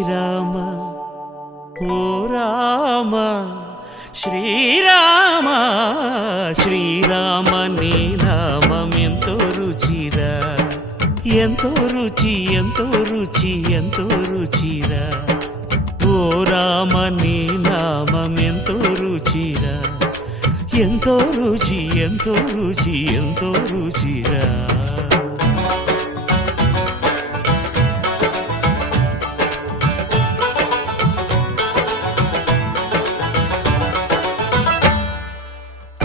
శ్రీరామ ఓ రామ శ్రీరామ శ్రీరామ నీ నామం ఎంతో రుచిరా ఎంతో రుచి ఎంతో రుచి ఎంతో రుచిరా ఓ రామ నీ నామం ఎంతో రుచిరా ఎంతో రుచి ఎంతో రుచి ఎంతో రుచిరా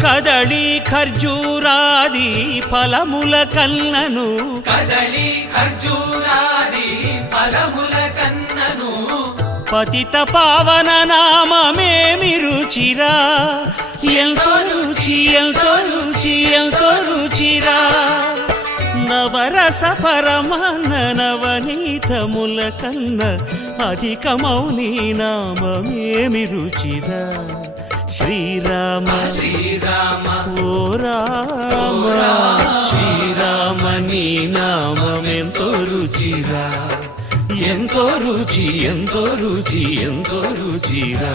కదళి ఖర్జూరాది ఫలముల కన్నను కదళి ఖర్జూరాది ఫలముల కన్నను పతిత పావన నామమేమి రుచిరా ఎంతో రుచి ఎంతో రుచి ఎంతో రుచిరా నవరస పరమాన్న నవనీతముల కన్న అధికమౌ నీ నామమేమి రుచిరా శ్రీరామ శ్రీరామ ఓ రామ శ్రీరామ నీ నామం ఎంతో రుచిరా ఎంతో రుచి ఎంతో రుచి ఎంతో రుచిరా